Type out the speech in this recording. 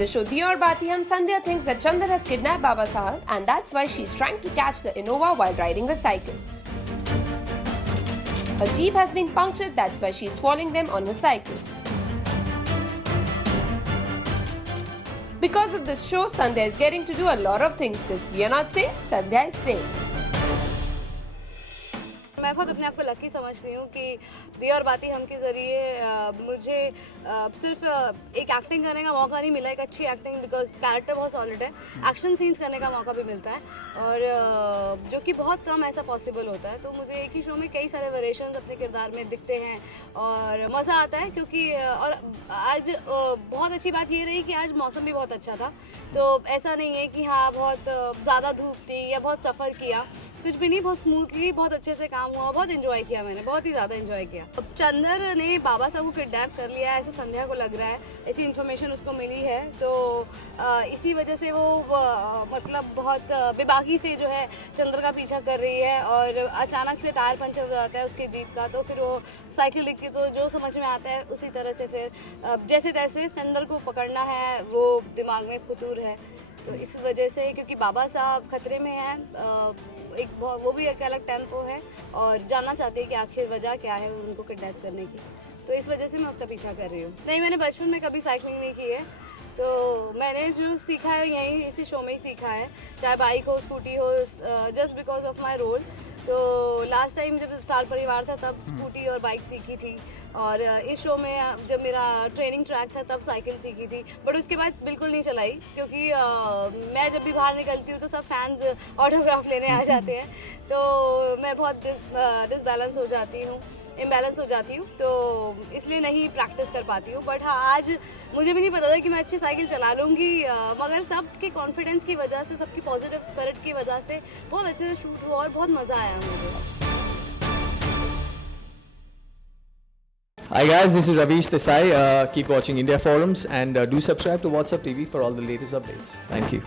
the show Diya Aur Baati Hum, Sandhya thinks that Chandar has kidnapped Baba Saheb and that's why she's trying to catch the Innova while riding a cycle. Her jeep has been punctured, that's why she's following them on a cycle. Because of this show, Sandhya is getting to do a lot of things. This we are not saying, Sandhya is saying. मैं बहुत अपने आप को lucky समझती हूँ कि दिया और बाती हम के ज़रिए मुझे सिर्फ एक एक्टिंग करने का मौका नहीं मिला, एक अच्छी एक्टिंग, बिकॉज कैरेक्टर बहुत सॉलिड है, एक्शन सीन्स करने का मौका भी मिलता है और जो कि बहुत कम ऐसा पॉसिबल होता है। तो मुझे एक ही शो में कई सारे वेरिएशंस अपने किरदार में दिखते हैं और मज़ा आता है, क्योंकि और आज बहुत अच्छी बात ये रही कि आज मौसम भी बहुत अच्छा था। तो ऐसा नहीं है कि हाँ बहुत ज़्यादा धूप थी या बहुत सफ़र किया, कुछ भी नहीं, बहुत स्मूथली बहुत अच्छे से काम हुआ, बहुत एंजॉय किया मैंने, बहुत ही ज़्यादा एंजॉय किया। चंदर ने बाबा साहब को किडनैप कर लिया है, ऐसा संध्या को लग रहा है, ऐसी इन्फॉर्मेशन उसको मिली है। तो इसी वजह से वो मतलब बहुत बेबाकी से जो है चंदर का पीछा कर रही है और अचानक से टायर पंचर हो जाता है उसके जीप का। तो फिर वो साइकिल लिखती तो जो समझ में आता है उसी तरह से फिर जैसे तैसे चंदर को पकड़ना है, वो दिमाग में फतूर है। तो इस वजह से, क्योंकि बाबा साहब खतरे में हैं, एक वो भी एक अलग टेम्पो है और जानना चाहती है कि आखिर वजह क्या है उनको किडनैप करने की। तो इस वजह से मैं उसका पीछा कर रही हूँ। नहीं, मैंने बचपन में कभी साइकिलिंग नहीं की है, तो मैंने जो सीखा है यहीं इसी शो में ही सीखा है, चाहे बाइक हो स्कूटी हो, just because of my role. तो लास्ट टाइम जब स्टार परिवार था तब स्कूटी और बाइक सीखी थी और इस शो में जब मेरा ट्रेनिंग ट्रैक था तब साइकिल सीखी थी, बट उसके बाद बिल्कुल नहीं चलाई, क्योंकि मैं जब भी बाहर निकलती हूँ तो सब फैंस ऑटोग्राफ लेने आ जाते हैं, तो मैं बहुत डिसबैलेंस हो जाती हूँ, इम्बैलेंस हो जाती हूँ, तो इसलिए नहीं प्रैक्टिस कर पाती हूँ। बट हाँ, आज मुझे भी नहीं पता था कि मैं अच्छी साइकिल चला लूँगी, मगर सबके कॉन्फिडेंस की वजह से, सबकी पॉजिटिव स्पिरिट की वजह से बहुत अच्छे से शूट हुआ और बहुत मज़ा आया मुझे। Hi guys, this is Ravish Desai. Keep watching India Forums and do subscribe to WhatsApp TV for all the latest updates. Thank you.